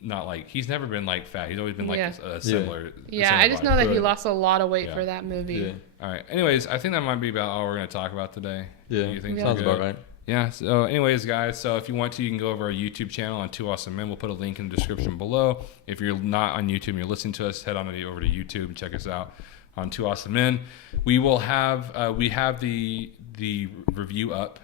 not like he's never been like fat. He's always been like Yeah. a similar. Yeah, similar I just body. know that he Right. lost a lot of weight Yeah. for that movie. Yeah. All right. Anyways, I think that might be about all we're going to talk about today. Yeah. You think Sounds we're about good? right. Yeah. So, anyways, guys, so if you want to, you can go over our YouTube channel on Two Awesome Men. We'll put a link in the description below. If you're not on YouTube and you're listening to us, head on over to YouTube and check us out on Two Awesome Men. We will have we have the review up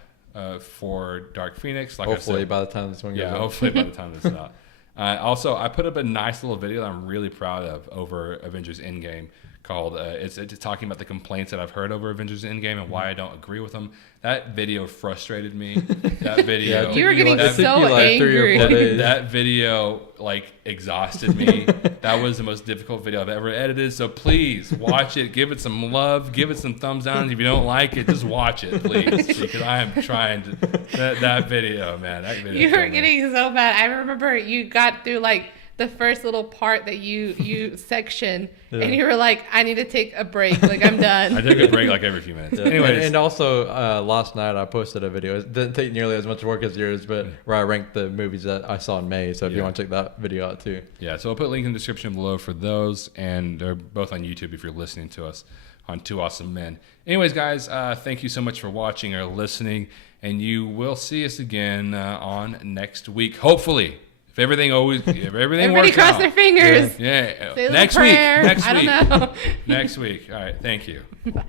for Dark Phoenix. Like Hopefully I said, by the time this one goes yeah, up. hopefully by the time this is out. Also, I put up a nice little video that I'm really proud of over Avengers Endgame called it's talking about the complaints that I've heard over Avengers Endgame and why I don't agree with them. That video frustrated me. That video. Yeah, it You were took getting it took so you like 3 or 4 angry. days. That video like exhausted me. That was the most difficult video I've ever edited. So please watch it. Give it some love. Give it some thumbs down. If you don't like it, just watch it, please, because I am trying to. That video, man. That video. You were killed me. getting so bad. I remember you got through like the first little part that you section, and you were like, I need to take a break. Like, I'm done. I took a break like every few minutes. Yeah. Anyways. And also, last night I posted a video. It didn't take nearly as much work as yours, but where I ranked the movies that I saw in May. So if you want to check that video out too. Yeah, so I'll put a link in the description below for those, and they're both on YouTube if you're listening to us on Two Awesome Men. Anyways, guys, thank you so much for watching or listening, and you will see us again on next week, hopefully. If everything Everybody works cross out. their fingers. Yeah. Say a Next little week. prayer. Next I week. don't know. Next week. All right. Thank you. Bye.